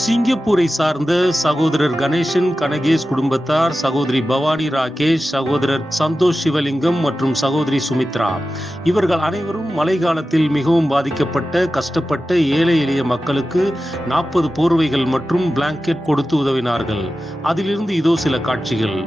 சிங்கப்பூரை சார்ந்த சகோதரர் கணேசன் கனகேஷ் குடும்பத்தார், சகோதரி பவானி ராகேஷ், சகோதரர் சந்தோஷ் சிவலிங்கம் மற்றும் சகோதரி சுமித்ரா இவர்கள் அனைவரும் மழை காலத்தில் மிகவும் பாதிக்கப்பட்ட கஷ்டப்பட்ட ஏழை எளிய மக்களுக்கு 40 போர்வைகள் மற்றும் பிளாங்கெட் கொடுத்து உதவினார்கள். அதிலிருந்து இதோ சில காட்சிகள்.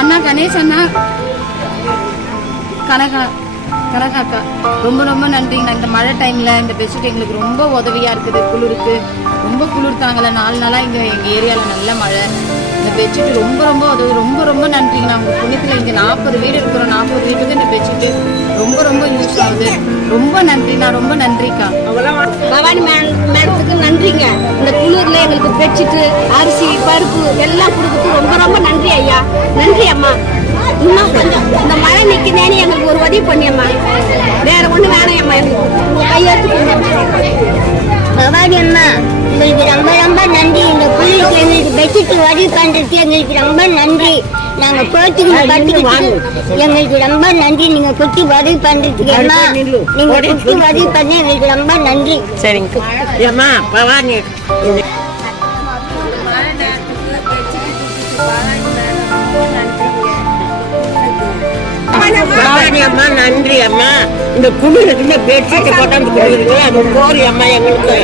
அண்ணா கணேஷ் அண்ணா கனகாக்கா ரொம்ப ரொம்ப நன்றிங்க. இந்த மழை டைம்ல இந்த பெட்ஷீட் எங்களுக்கு ரொம்ப உதவியா இருக்குது. குளிருக்கு ரொம்ப குளிர் தாங்கல. 4 நாளா இங்க எங்க ஏரியால நல்ல மழை. இந்த பெட்ஷீட் ரொம்ப ரொம்ப உதவி. ரொம்ப ரொம்ப நன்றிங்க. நான் உங்க புண்ணியத்துல இங்க 40 வீடு இருக்கிறோம். 40 வீட்டுக்கு இந்த பெட்ஷீட் ரொம்ப ரொம்ப யூஸ் ஆகுது. ரொம்ப நன்றி. நான் ரொம்ப நன்றிக்கா. பவானி மேடத்துக்கு நன்றிங்க. இந்த குளிர்ல எங்களுக்கு பெட்ஷீட், அரிசி, பருப்பு எல்லாம் கொடுக்குறது ரொம்ப ரொம்ப நன்றி ஐயா. நன்றி அம்மா. இன்னும் கொஞ்சம் இந்த மழை நிற்குதேன்னு எங்களுக்கு ஒரு உதவி பண்ணியம்மா. வேற ஒண்ணு வேணாம் அம்மா. எங்களுக்கு கையெழுத்து பவானி அம்மா உங்களுக்கு ரொம்ப ரொம்ப நன்றி. இந்த குளிருக்கு எங்களுக்கு பெட்ஷீட் உதவி பண்றதுக்கு எங்களுக்கு ரொம்ப நன்றி. நாங்க போட்டுக்கிட்டு எங்களுக்கு ரொம்ப நன்றி. நீங்க குட்டி உதவி பண்றதுக்கு அம்மா, நீங்க குட்டி உதவி பண்ண எங்களுக்கு ரொம்ப நன்றி. சரிங்க அம்மா. பவானி பவானி அம்மா நன்றி அம்மா. இந்த குளிருக்கு இந்த பெட்ஷீட்டை கொண்டாந்து கொடுக்குறீங்க, அது போர் அம்மா. எங்களுக்கு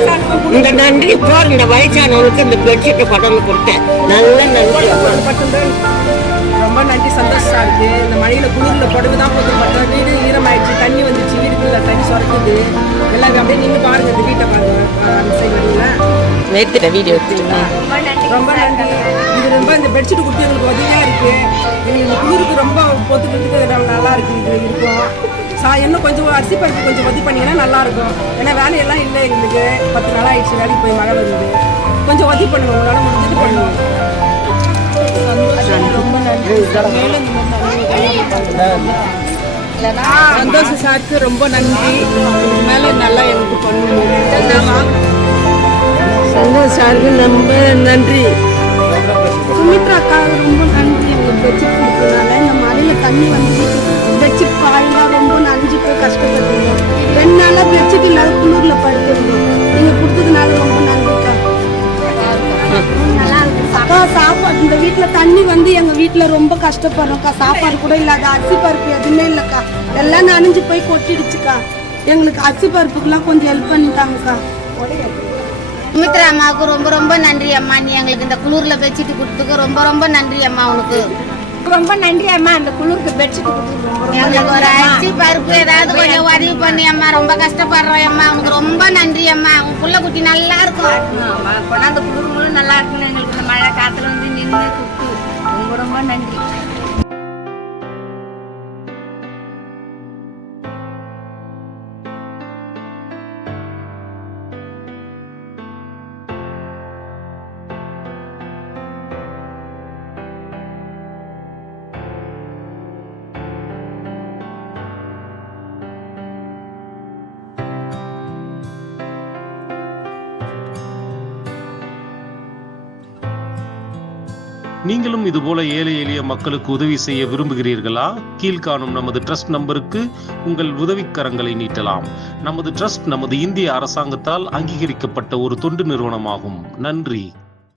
இந்த நன்றி போர். இந்த வயசானவங்களுக்கு இந்த பெட்ஷீட்டை கொண்டாந்து கொடுத்தேன். நல்ல நன்றி. ரொம்ப நன்றி. சந்தோஷமா இருக்கு. இந்த மழையில குளிர்ல புடவை தான் போட்டு வீடு ஈரமாயிடுச்சு. தண்ணி வந்துச்சு. வீட்டுக்குள்ள தண்ணி சுரக்குது. எல்லாம் அப்படியே நின்று பாருங்க. இந்த வீட்டை பாருங்க. நேற்று வீடியோ எடுத்துட்டேன். ரொம்ப நன்றி. இது ரொம்ப இந்த பெட்ஷீட் குட்டி எங்களுக்கு உதவியா இருக்கு. எங்களுக்கு குளிருக்கு ரொம்ப பொத்துக்கிறதுக்கு நல்லா இருக்கு. இது இருக்கும் இன்னும் கொஞ்சம் அரிசி பருப்பு கொஞ்சம் உதவி பண்ணீங்கன்னா நல்லா இருக்கும். ஏன்னா வேலையெல்லாம் இல்லை எங்களுக்கு. 10 நாள் ஆயிடுச்சு வேலைக்கு போய் மழை வருது. கொஞ்சம் உதவி பண்ணுங்க. உங்களால முடிஞ்சிட்டு பண்ணுங்க. சந்தோஷ சாருக்கு ரொம்ப நன்றி. மேல நல்லா எனக்கு பண்ணுங்க. சந்தோஷ சாருக்கு ரொம்ப நன்றி. சுமித்ரா அக்கா ரொம்ப நன்றி. எங்களுக்கு பெட்ஷீட் கொடுத்ததுனால இந்த மழையில தண்ணி வந்து பெட்ஷீட் பாருங்க ரொம்ப நனைஞ்சு போய் கஷ்டப்பட்டீங்க. 2 நாளா பெட்ஷீட் இல்லாத குளிர்ல படுத்துருந்தோம். நீங்க கொடுத்ததுனால ரொம்ப நன்றிக்கா. அக்கா சாப்பாடு இந்த வீட்டுல தண்ணி வந்து எங்க வீட்டுல ரொம்ப கஷ்டப்படுறோம்க்கா. சாப்பாடு கூட இல்லாத அரிசி பருப்பு எதுவுமே இல்லக்கா. எல்லாம் நனைஞ்சு போய் கொட்டிடுச்சுக்கா. எங்களுக்கு அரிசி பருப்புக்கெல்லாம் கொஞ்சம் ஹெல்ப் பண்ணிட்டாங்கக்கா. சுமித்ரா அம்மாவுக்கு ரொம்ப ரொம்ப நன்றி அம்மா. நீ எங்களுக்கு இந்த குளிர்ல பெட்ஷீட் கொடுத்துக்கு ரொம்ப ரொம்ப நன்றி அம்மா. உனக்கு ரொம்ப நன்றி அம்மா. அந்த குளிருக்கு பெட்ஷீட் கொடுத்துருக்கோம். எங்களுக்கு ஒரு அரிசி பருப்பு ஏதாவது கொஞ்சம் உதவி பண்ணி அம்மா. ரொம்ப கஷ்டப்படுறோம் அம்மா. உனக்கு ரொம்ப நன்றி அம்மா. உன் புள்ள குட்டி நல்லா இருக்கும். அந்த குளிர் நல்லா இருக்குன்னு எங்களுக்கு இந்த மழை காத்துல வந்து நின்று கொடுத்து ரொம்ப ரொம்ப நன்றி. நீங்களும் இதுபோல ஏழை எளிய மக்களுக்கு உதவி செய்ய விரும்புகிறீர்களா? கீழ்காணும் நமது ட்ரஸ்ட் நம்பருக்கு உங்கள் உதவிக்கரங்களை நீட்டலாம். நமது ட்ரஸ்ட் நமது இந்திய அரசாங்கத்தால் அங்கீகரிக்கப்பட்ட ஒரு தொண்டு நிறுவனமாகும். நன்றி.